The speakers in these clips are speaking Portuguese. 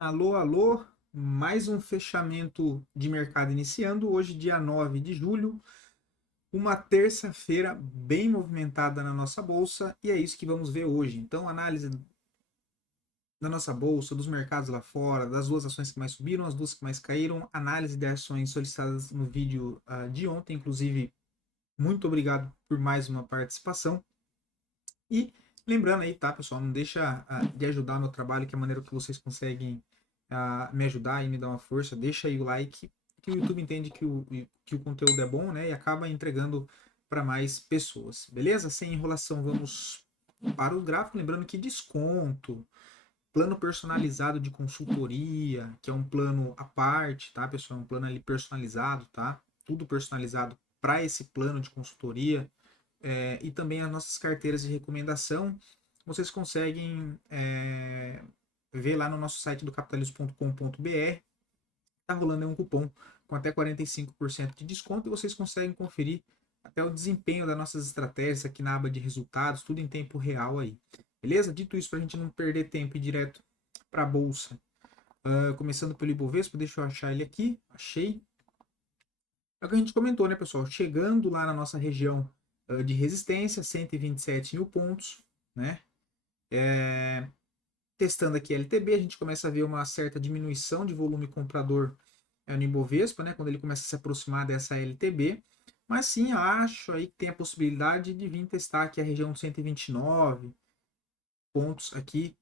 Alô, alô, mais um fechamento de mercado iniciando, hoje dia 9 de julho, uma terça-feira bem movimentada na nossa bolsa, e é isso que vamos ver hoje. Então, análise da nossa bolsa, dos mercados lá fora, das duas ações que mais subiram, as duas que mais caíram, análise de ações solicitadas no vídeo de ontem, inclusive, muito obrigado por mais uma participação. E lembrando aí, tá, pessoal, não deixa de ajudar no trabalho, que é a maneira que vocês conseguem me ajudar e me dar uma força. Deixa aí o like, que o YouTube entende que o conteúdo é bom, né, e acaba entregando para mais pessoas. Beleza? Sem enrolação, vamos para o gráfico. Lembrando que desconto, plano personalizado de consultoria, que é um plano à parte, tá, pessoal? É um plano ali personalizado, tá? Tudo personalizado para esse plano de consultoria e também as nossas carteiras de recomendação, vocês conseguem ver lá no nosso site do capitalismo.com.br. Está rolando aí um cupom com até 45% de desconto e vocês conseguem conferir até o desempenho das nossas estratégias aqui na aba de resultados, tudo em tempo real aí. Beleza? Dito isso, para a gente não perder tempo e ir direto para a bolsa. Começando pelo Ibovespa, deixa eu achar ele aqui. Achei. É o que a gente comentou, né, pessoal? Chegando lá na nossa região de resistência, 127 mil pontos, né? É, testando aqui LTB, a gente começa a ver uma certa diminuição de volume comprador no Ibovespa, né? Quando ele começa a se aproximar dessa LTB. Mas sim, acho aí que tem a possibilidade de vir testar aqui a região de 129 pontos aqui.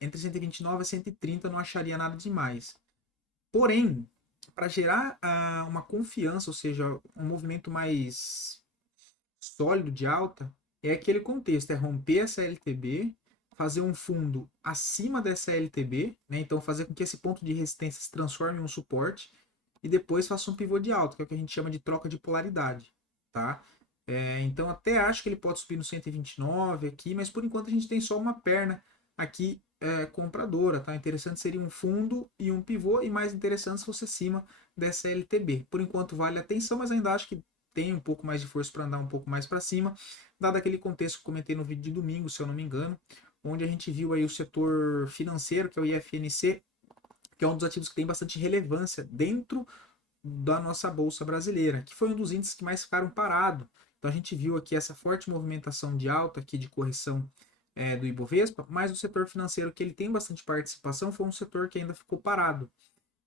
Entre 129 e 130 não acharia nada demais. Porém, para gerar uma confiança, ou seja, um movimento mais sólido de alta, é aquele contexto, é romper essa LTB, fazer um fundo acima dessa LTB, né? Então fazer com que esse ponto de resistência se transforme em um suporte e depois faça um pivô de alta, que é o que a gente chama de troca de polaridade, tá? Então até acho que ele pode subir no 129 aqui, mas por enquanto a gente tem só uma perna aqui compradora, tá? Interessante seria um fundo e um pivô, e mais interessante se fosse acima dessa LTB. Por enquanto vale a atenção, mas ainda acho que tem um pouco mais de força para andar um pouco mais para cima, dado aquele contexto que eu comentei no vídeo de domingo, se eu não me engano, onde a gente viu aí o setor financeiro, que é o IFNC, que é um dos ativos que tem bastante relevância dentro da nossa bolsa brasileira, que foi um dos índices que mais ficaram parados. Então a gente viu aqui essa forte movimentação de alta aqui de correção do Ibovespa, mas o setor financeiro que ele tem bastante participação foi um setor que ainda ficou parado.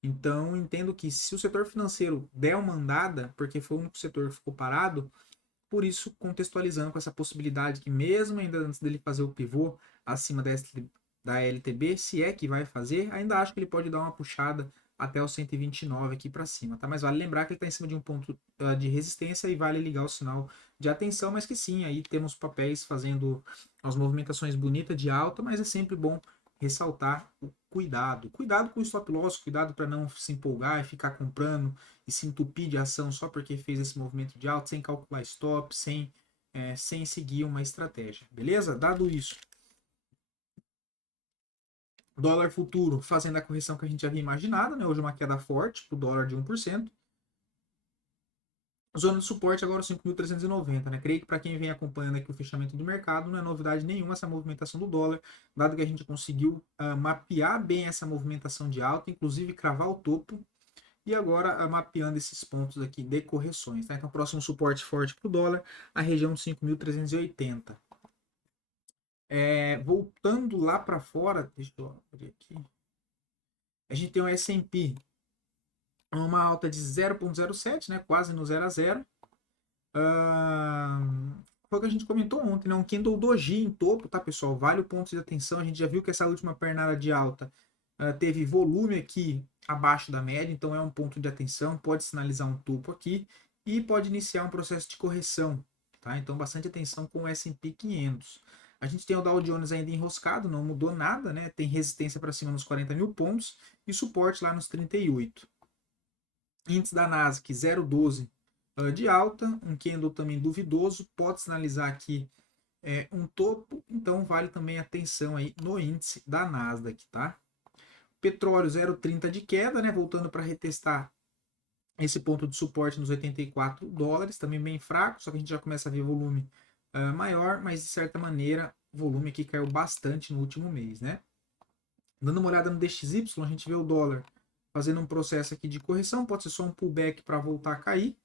Então, entendo que se o setor financeiro der uma andada, porque foi o único setor que ficou parado, por isso, contextualizando com essa possibilidade que, mesmo ainda antes dele fazer o pivô acima da LTB, se é que vai fazer, ainda acho que ele pode dar uma puxada até o 129 aqui para cima, tá? Mas vale lembrar que ele está em cima de um ponto de resistência e vale ligar o sinal de atenção, mas que sim, aí temos papéis fazendo as movimentações bonitas de alta, mas é sempre bom ressaltar o cuidado. Cuidado com o stop loss, cuidado para não se empolgar e ficar comprando e se entupir de ação só porque fez esse movimento de alta, sem calcular stop, sem seguir uma estratégia. Beleza? Dado isso, dólar futuro fazendo a correção que a gente já havia imaginado, né? Hoje uma queda forte para o dólar de 1%. Zona de suporte agora 5.390, né? Creio que para quem vem acompanhando aqui o fechamento do mercado, não é novidade nenhuma essa movimentação do dólar, dado que a gente conseguiu mapear bem essa movimentação de alta, inclusive cravar o topo, e agora mapeando esses pontos aqui de correções. Tá? Então, próximo suporte forte para o dólar, a região de 5.380. Voltando lá para fora, deixa eu abrir aqui. A gente tem o S&P, uma alta de 0,07, né, quase no 0 a 0. Foi o que a gente comentou ontem, né? Um candle doji em topo, tá, pessoal? Vale o ponto de atenção. A gente já viu que essa última pernada de alta teve volume aqui abaixo da média, então é um ponto de atenção. Pode sinalizar um topo aqui e pode iniciar um processo de correção, tá? Então, bastante atenção com o S&P 500. A gente tem o Dow Jones ainda enroscado, não mudou nada, né? Tem resistência para cima nos 40 mil pontos e suporte lá nos 38. Índice da Nasdaq 0,12 de alta, um candle também duvidoso, pode sinalizar aqui um topo, então vale também atenção aí no índice da Nasdaq, tá? Petróleo 0,30 de queda, né? Voltando para retestar esse ponto de suporte nos 84 dólares, também bem fraco, só que a gente já começa a ver volume maior, mas de certa maneira o volume aqui caiu bastante no último mês, né? Dando uma olhada no DXY, a gente vê o dólar fazendo um processo aqui de correção, pode ser só um pullback para voltar a cair.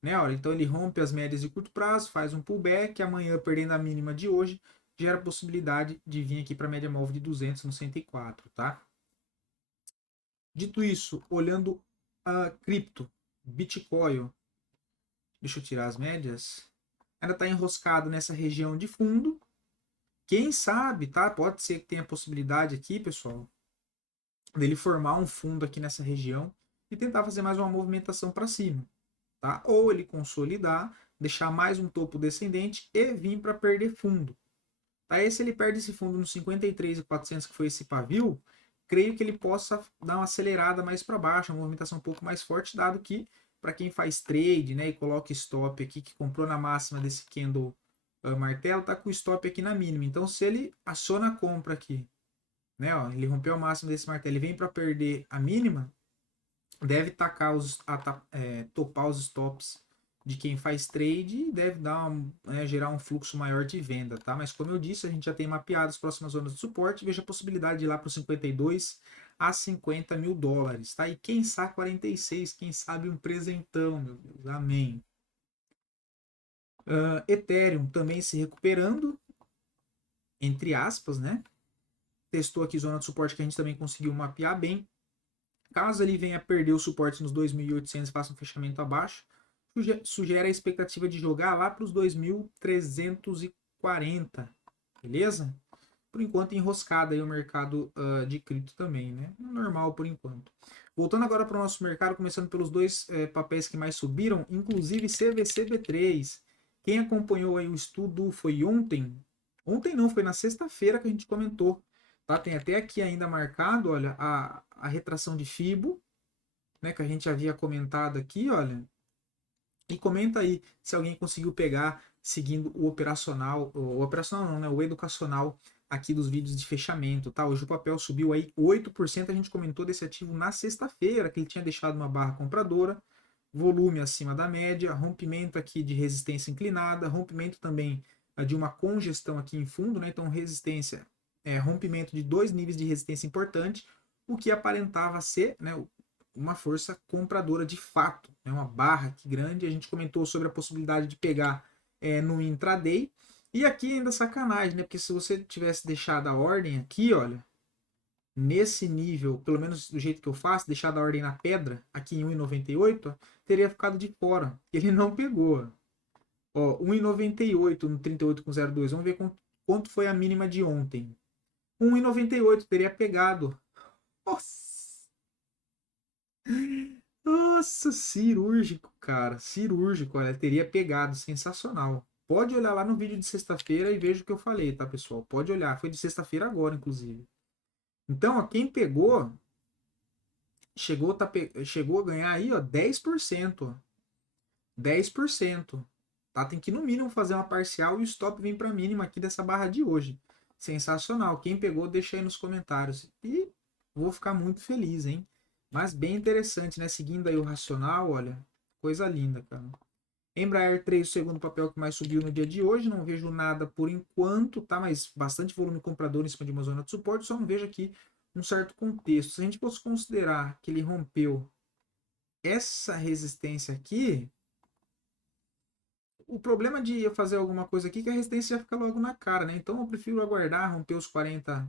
Né? Olha, então ele rompe as médias de curto prazo, faz um pullback, amanhã perdendo a mínima de hoje, gera a possibilidade de vir aqui para a média móvel de 200 no 104, tá? Dito isso, olhando a cripto, Bitcoin, deixa eu tirar as médias, ainda está enroscado nessa região de fundo. Quem sabe, tá? Pode ser que tenha a possibilidade aqui, pessoal, dele formar um fundo aqui nessa região e tentar fazer mais uma movimentação para cima. Tá? Ou ele consolidar, deixar mais um topo descendente e vir para perder fundo. Tá? E se ele perde esse fundo no 53.400, que foi esse pavio, creio que ele possa dar uma acelerada mais para baixo, uma movimentação um pouco mais forte, dado que para quem faz trade, né, e coloca stop aqui, que comprou na máxima desse candle martelo, tá com o stop aqui na mínima. Então se ele aciona a compra aqui, né, ó, ele rompeu a máxima desse martelo, ele vem para perder a mínima, deve tacar topar os stops de quem faz trade e deve dar gerar um fluxo maior de venda, tá? Mas como eu disse, a gente já tem mapeado as próximas zonas de suporte, veja a possibilidade de ir lá para os 52 a 50 mil dólares, tá? E quem sabe 46, quem sabe um presentão, meu Deus, amém. Ethereum também se recuperando, entre aspas, né? Testou aqui zona de suporte que a gente também conseguiu mapear bem. Caso ele venha a perder o suporte nos 2.800 e faça um fechamento abaixo, sugere a expectativa de jogar lá para os 2.340, beleza? Por enquanto enroscado aí o mercado de cripto também, né? Normal por enquanto. Voltando agora para o nosso mercado, começando pelos dois papéis que mais subiram, inclusive CVCB3. Quem acompanhou aí o estudo foi ontem. Ontem não, foi na sexta-feira que a gente comentou. Tá? Tem até aqui ainda marcado, olha, a retração de FIBO, né, que a gente havia comentado aqui, olha. E comenta aí se alguém conseguiu pegar seguindo o operacional não, né, o educacional aqui dos vídeos de fechamento, tá? Hoje o papel subiu aí 8%, a gente comentou desse ativo na sexta-feira, que ele tinha deixado uma barra compradora, volume acima da média, rompimento aqui de resistência inclinada, rompimento também de uma congestão aqui em fundo, né? Então resistência, rompimento de dois níveis de resistência importante, o que aparentava ser, né, uma força compradora de fato, né, uma barra aqui grande. A gente comentou sobre a possibilidade de pegar no intraday. E aqui ainda sacanagem, né? Porque se você tivesse deixado a ordem aqui, olha, nesse nível, pelo menos do jeito que eu faço, deixado a ordem na pedra, aqui em 1,98, teria ficado de fora. Ele não pegou. Ó, 1,98 no 38,02. Vamos ver quanto foi a mínima de ontem. 1,98 teria pegado. Nossa! Nossa, cirúrgico, cara. Cirúrgico, olha, teria pegado. Sensacional. Pode olhar lá no vídeo de sexta-feira e veja o que eu falei, tá, pessoal? Pode olhar. Foi de sexta-feira agora, inclusive. Então, ó, quem pegou, chegou a ganhar aí, ó, 10%. Ó. 10%. Tá? Tem que, no mínimo, fazer uma parcial e o stop vem para mínima aqui dessa barra de hoje. Sensacional. Quem pegou, deixa aí nos comentários. E vou ficar muito feliz, hein? Mas bem interessante, né? Seguindo aí o racional, olha, coisa linda, cara. Embraer 3, o segundo papel que mais subiu no dia de hoje. Não vejo nada por enquanto, tá? Mas bastante volume comprador em cima de uma zona de suporte. Só não vejo aqui um certo contexto. Se a gente fosse considerar que ele rompeu essa resistência aqui, o problema de eu fazer alguma coisa aqui é que a resistência já fica logo na cara, né? Então eu prefiro aguardar, romper os R$ 40,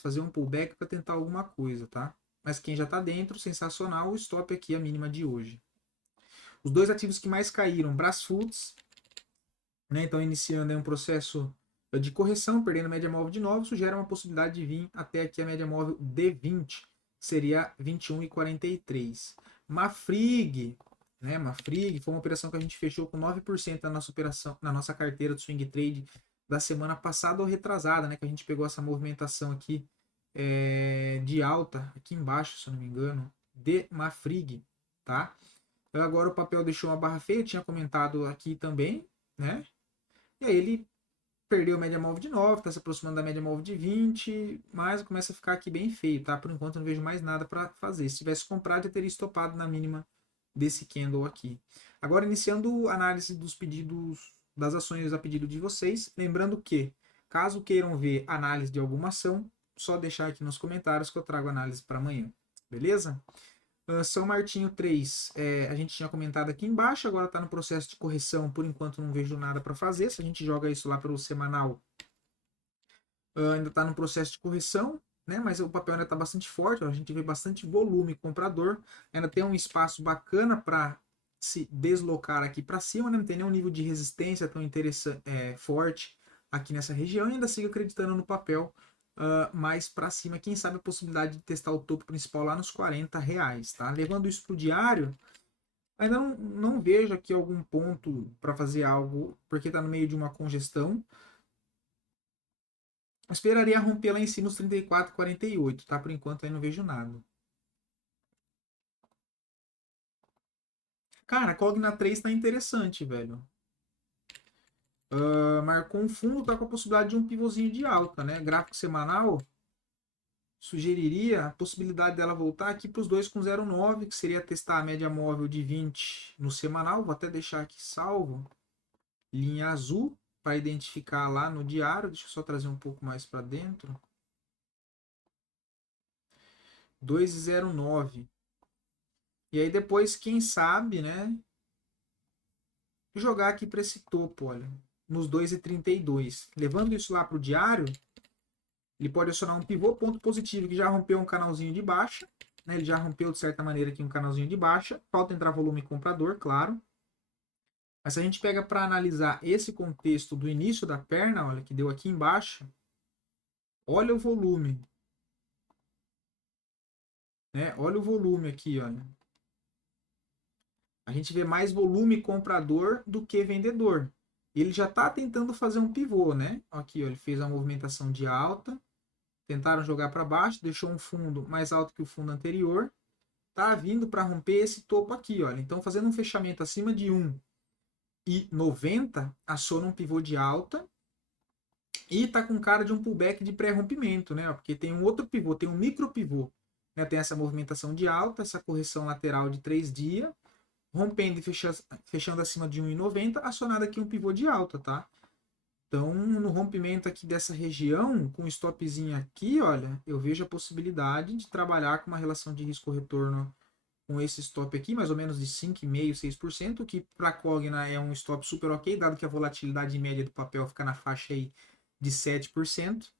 fazer um pullback para tentar alguma coisa, tá? Mas quem já está dentro, sensacional, o stop aqui é a mínima de hoje. Os dois ativos que mais caíram, Brasfoods, né? Então iniciando aí um processo de correção, perdendo a média móvel de 9, isso gera uma possibilidade de vir até aqui a média móvel de 20, seria 21,43. Mafrig, né? Mafrig foi uma operação que a gente fechou com 9% da nossa operação, na nossa carteira de swing trade da semana passada ou retrasada, né? Que a gente pegou essa movimentação aqui de alta, aqui embaixo, se eu não me engano, de Mafrig, tá? Agora o papel deixou uma barra feia, eu tinha comentado aqui também, né? E aí ele perdeu a média móvel de 9, está se aproximando da média móvel de 20, mas começa a ficar aqui bem feio, tá? Por enquanto eu não vejo mais nada para fazer. Se tivesse comprado, eu teria estopado na mínima desse candle aqui. Agora iniciando a análise dos pedidos, das ações a pedido de vocês, lembrando que, caso queiram ver análise de alguma ação, só deixar aqui nos comentários que eu trago análise para amanhã. Beleza? São Martinho 3, a gente tinha comentado aqui embaixo, agora está no processo de correção, por enquanto não vejo nada para fazer. Se a gente joga isso lá pelo semanal, ainda está no processo de correção, né? Mas o papel ainda está bastante forte, ó, a gente vê bastante volume comprador, ainda tem um espaço bacana para se deslocar aqui para cima, né? Não tem nenhum nível de resistência tão interessante, forte aqui nessa região, e ainda sigo acreditando no papel mais para cima, quem sabe a possibilidade de testar o topo principal lá nos R$ 40, tá? Levando isso para o diário, ainda não vejo aqui algum ponto para fazer algo, porque está no meio de uma congestão. Esperaria romper lá em cima os 34,48, tá? Por enquanto aí não vejo nada. Cara, a Cogna 3 tá interessante, velho. Marcou um fundo, tá com a possibilidade de um pivôzinho de alta, né? Gráfico semanal sugeriria a possibilidade dela voltar aqui para os 2,09, que seria testar a média móvel de 20 no semanal. Vou até deixar aqui salvo. Linha azul para identificar lá no diário. Deixa eu só trazer um pouco mais para dentro. 2,09. E aí depois, quem sabe, né? Jogar aqui para esse topo, olha, nos 2,32. Levando isso lá para o diário, ele pode acionar um pivô ponto positivo que já rompeu um canalzinho de baixa, né? Ele já rompeu de certa maneira aqui um canalzinho de baixa. Falta entrar volume comprador, claro. Mas se a gente pega para analisar esse contexto do início da perna, olha, que deu aqui embaixo, olha o volume, né? Olha o volume aqui, olha. A gente vê mais volume comprador do que vendedor. Ele já está tentando fazer um pivô, né? Aqui, ó, ele fez a movimentação de alta, tentaram jogar para baixo, deixou um fundo mais alto que o fundo anterior, tá vindo para romper esse topo aqui, olha. Então, fazendo um fechamento acima de 1,90, aciona um pivô de alta e tá com cara de um pullback de pré-rompimento, né? Porque tem um outro pivô, tem um micro pivô, né? Tem essa movimentação de alta, essa correção lateral de 3 dias, rompendo e fechando acima de 1,90, acionado aqui um pivô de alta, tá? Então, no rompimento aqui dessa região, com o stopzinho aqui, olha, eu vejo a possibilidade de trabalhar com uma relação de risco-retorno com esse stop aqui, mais ou menos de 5,5%, 6%, que para a Cogna é um stop super ok, dado que a volatilidade média do papel fica na faixa aí de 7%.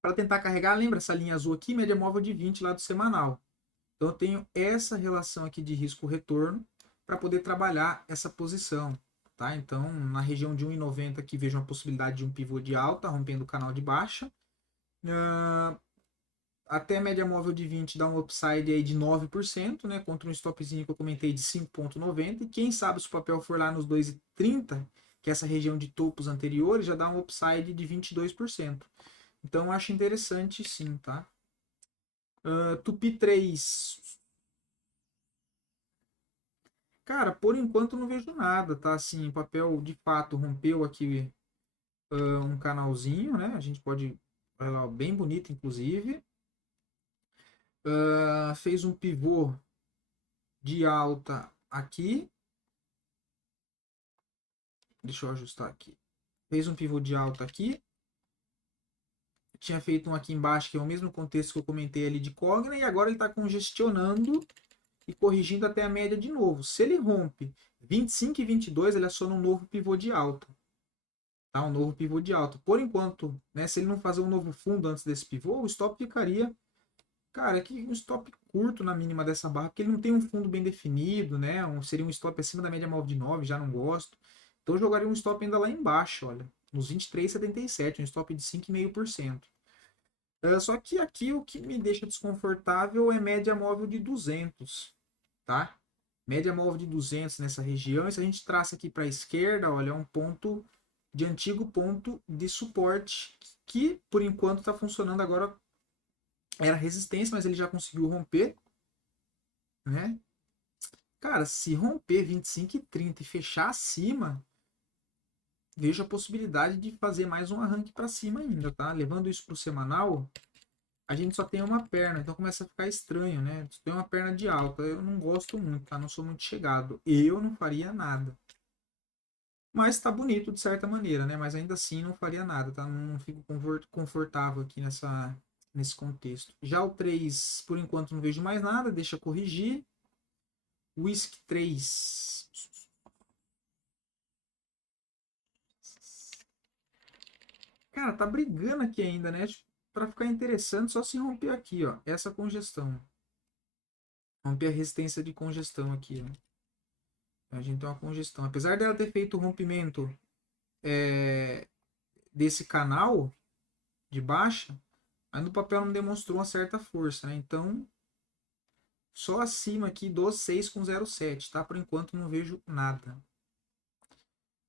Para tentar carregar, lembra essa linha azul aqui, média móvel de 20 lá do semanal. Então, eu tenho essa relação aqui de risco-retorno para poder trabalhar essa posição. Tá? Então, na região de 1,90 aqui vejo uma possibilidade de um pivô de alta, rompendo o canal de baixa. Até a média móvel de 20 dá um upside aí de 9%, né? Contra um stopzinho que eu comentei de 5,90. E quem sabe se o papel for lá nos 2,30, que é essa região de topos anteriores, já dá um upside de 22%. Então, eu acho interessante sim, tá? Tupi 3. Cara, por enquanto não vejo nada, tá? Assim, o papel de fato rompeu aqui um canalzinho, né? A gente pode, bem bonito, inclusive. Fez um pivô de alta aqui. Deixa eu ajustar aqui. Fez um pivô de alta aqui. Tinha feito um aqui embaixo, que é o mesmo contexto que eu comentei ali de Cogna, e agora ele está congestionando e corrigindo até a média de novo. Se ele rompe 25 e 22, ele aciona um novo pivô de alta. Tá? Um novo pivô de alta. Por enquanto, né, se ele não fazer um novo fundo antes desse pivô, o stop ficaria, cara, que um stop curto na mínima dessa barra, porque ele não tem um fundo bem definido, né? Seria um stop acima da média móvel de 9, já não gosto. Então eu jogaria um stop ainda lá embaixo, olha, nos 23,77, um stop de 5,5%. Só que aqui o que me deixa desconfortável é média móvel de 200, tá? Média móvel de 200 nessa região. E se a gente traça aqui para a esquerda, olha, é um ponto de antigo ponto de suporte que por enquanto está funcionando agora. Era resistência, mas ele já conseguiu romper, né? Cara, se romper 25 e 30 e fechar acima, vejo a possibilidade de fazer mais um arranque para cima ainda, tá? Levando isso para o semanal, a gente só tem uma perna, então começa a ficar estranho, né? Tem uma perna de alta, eu não gosto muito, tá? Não sou muito chegado. Eu não faria nada. Mas tá bonito de certa maneira, né? Mas ainda assim não faria nada, tá? Não fico confortável aqui nesse contexto. Já o 3, por enquanto, não vejo mais nada, deixa corrigir. Whisky 3. Cara, tá brigando aqui ainda, né? Para ficar interessante, só se romper aqui, ó. Essa congestão. Romper a resistência de congestão aqui, ó. A gente tem uma congestão. Apesar dela ter feito o rompimento desse canal de baixa, ainda o papel não demonstrou uma certa força, né? Então, só acima aqui do 6,07, tá? Por enquanto não vejo nada.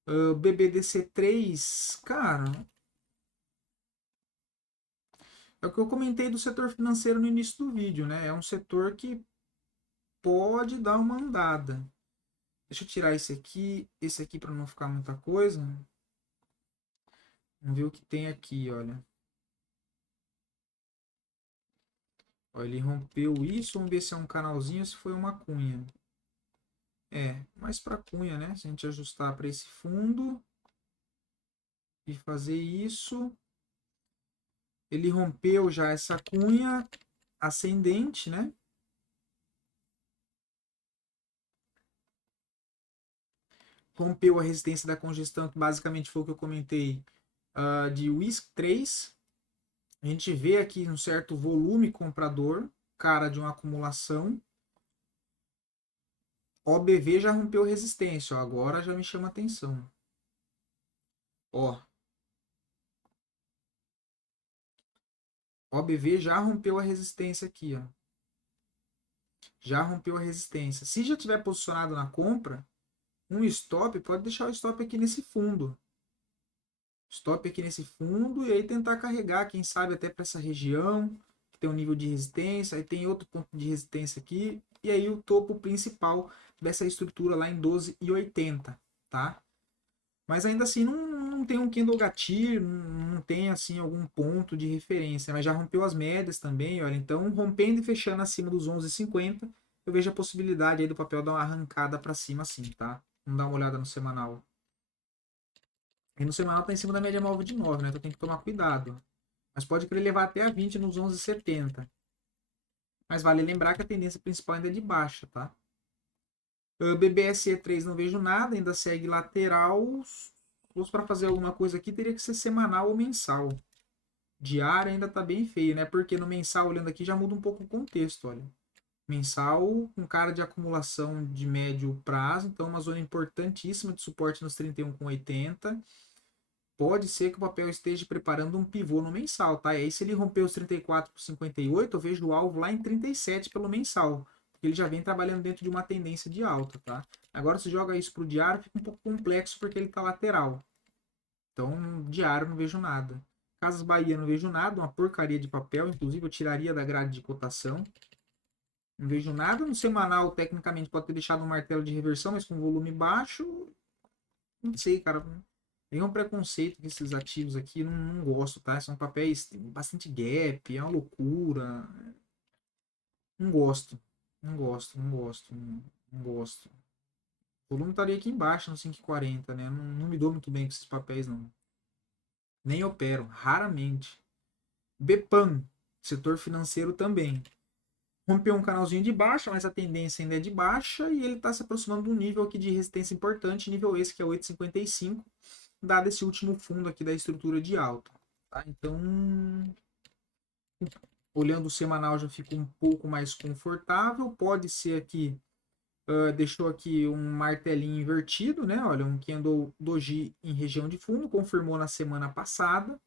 BBDC3, cara, é o que eu comentei do setor financeiro no início do vídeo, né? É um setor que pode dar uma andada. Deixa eu tirar esse aqui para não ficar muita coisa. Vamos ver o que tem aqui, olha. Olha, ele rompeu isso, vamos ver se é um canalzinho ou se foi uma cunha. É, mais para cunha, né? Se a gente ajustar para esse fundo e fazer isso, ele rompeu já essa cunha ascendente, né? Rompeu a resistência da congestão, que basicamente foi o que eu comentei, de WISC 3. A gente vê aqui um certo volume comprador, cara de uma acumulação. OBV já rompeu resistência, ó, agora já me chama atenção. Ó, OBV já rompeu a resistência aqui, ó. Já rompeu a resistência. Se já tiver posicionado na compra, um stop, pode deixar o stop aqui nesse fundo. Stop aqui nesse fundo e aí tentar carregar, quem sabe até para essa região, que tem um nível de resistência, aí tem outro ponto de resistência aqui, e aí o topo principal dessa estrutura lá em 12,80, tá? Mas ainda assim não tem um candle gatilho, não tem assim algum ponto de referência, mas já rompeu as médias também, olha, então rompendo e fechando acima dos 11,50, eu vejo a possibilidade aí do papel dar uma arrancada para cima assim, tá? Vamos dar uma olhada no semanal. E no semanal tá em cima da média móvel de 9, né? Então tem que tomar cuidado. Mas pode querer levar até a 20 nos 11,70. Mas vale lembrar que a tendência principal ainda é de baixa, tá? BBSE3 não vejo nada, ainda segue lateral. Se para fazer alguma coisa aqui, teria que ser semanal ou mensal. Diário ainda tá bem feio, né? Porque no mensal, olhando aqui, já muda um pouco o contexto, olha. Mensal com cara de acumulação de médio prazo, então uma zona importantíssima de suporte nos 31,80. Pode ser que o papel esteja preparando um pivô no mensal, tá? E aí, se ele romper os 34,58, eu vejo o alvo lá em 37 pelo mensal. Porque ele já vem trabalhando dentro de uma tendência de alta, tá? Agora, se joga isso pro diário, fica um pouco complexo porque ele tá lateral. Então, diário não vejo nada. Casas Bahia não vejo nada, uma porcaria de papel. Inclusive, eu tiraria da grade de cotação. Não vejo nada. No semanal, tecnicamente, pode ter deixado um martelo de reversão, mas com volume baixo. Não sei, cara. Tem um preconceito com esses ativos aqui, não gosto, tá? São papéis, tem bastante gap, é uma loucura. Não gosto. Não gosto, não gosto, não gosto. O volume estaria aqui embaixo, no 5,40, né? Não me dou muito bem com esses papéis, não. Nem opero, raramente. Bepam, setor financeiro também. Rompeu um canalzinho de baixa, mas a tendência ainda é de baixa e ele está se aproximando de um nível aqui de resistência importante, nível esse que é 8,55, dado esse último fundo aqui da estrutura de alta. Tá? Então, olhando o semanal já fica um pouco mais confortável. Pode ser aqui, deixou aqui um martelinho invertido, né? Olha, um candle doji em região de fundo, confirmou na semana passada.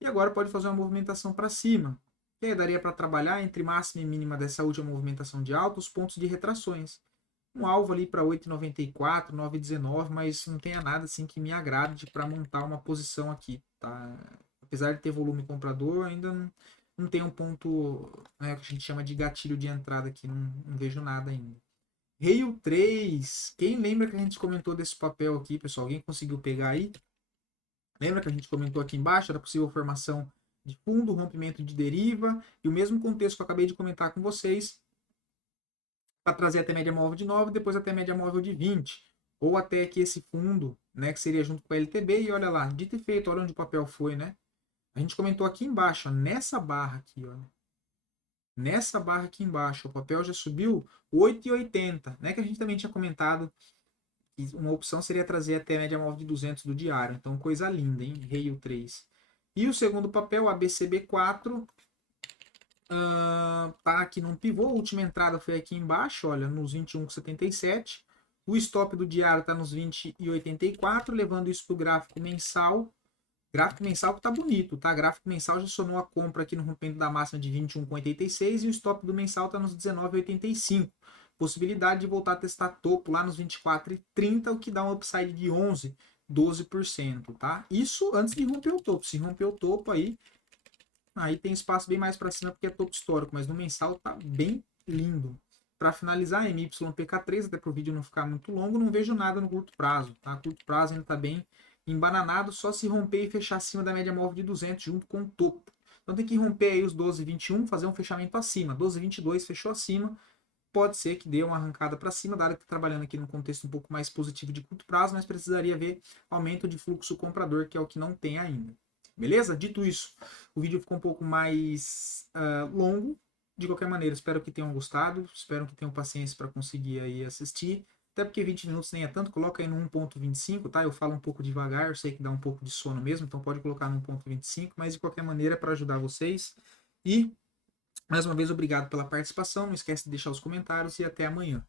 E agora pode fazer uma movimentação para cima. E aí daria para trabalhar entre máxima e mínima dessa última movimentação de alta os pontos de retrações. Um alvo ali para 8,94, 9,19, mas não tenha nada assim que me agrade para montar uma posição aqui, tá? Apesar de ter volume comprador, ainda não tem um ponto, né, que a gente chama de gatilho de entrada aqui, não vejo nada ainda. Rail 3, quem lembra que a gente comentou desse papel aqui, pessoal? Alguém conseguiu pegar aí? Lembra que a gente comentou aqui embaixo? Era possível formação de fundo, rompimento de deriva, e o mesmo contexto que eu acabei de comentar com vocês, para trazer até média móvel de 9, depois até média móvel de 20, ou até que esse fundo, né, que seria junto com a LTB, e olha lá, dito e feito, olha onde o papel foi, né? A gente comentou aqui embaixo, ó, nessa barra aqui, ó. Nessa barra aqui embaixo, o papel já subiu 8,80, né? Que a gente também tinha comentado que uma opção seria trazer até a média móvel de 200 do diário. Então, coisa linda, hein? Rei o 3. E o segundo papel, ABCB4, tá aqui num pivô. A última entrada foi aqui embaixo, olha, nos 21,77. O stop do diário está nos 20,84, levando isso para o gráfico mensal. Gráfico mensal que tá bonito, tá? Gráfico mensal já sonou a compra aqui no rompimento da máxima de 21,86 e o stop do mensal tá nos 19,85. Possibilidade de voltar a testar topo lá nos 24,30, o que dá um upside de 11, 12%, tá? Isso antes de romper o topo. Se romper o topo aí tem espaço bem mais para cima porque é topo histórico, mas no mensal tá bem lindo. Para finalizar, MYPK3, até para o vídeo não ficar muito longo, não vejo nada no curto prazo, tá? Curto prazo ainda tá bem embananado, só se romper e fechar acima da média móvel de 200 junto com o topo. Então tem que romper aí os 12,21, fazer um fechamento acima. 12,22 fechou acima, pode ser que dê uma arrancada para cima, dado que está trabalhando aqui num contexto um pouco mais positivo de curto prazo, mas precisaria ver aumento de fluxo comprador, que é o que não tem ainda. Beleza? Dito isso, o vídeo ficou um pouco mais longo. De qualquer maneira, espero que tenham gostado, espero que tenham paciência para conseguir aí assistir. Até porque 20 minutos nem é tanto, coloca aí no 1.25, tá? Eu falo um pouco devagar, eu sei que dá um pouco de sono mesmo, então pode colocar no 1.25, mas de qualquer maneira é para ajudar vocês. E, mais uma vez, obrigado pela participação, não esquece de deixar os comentários e até amanhã.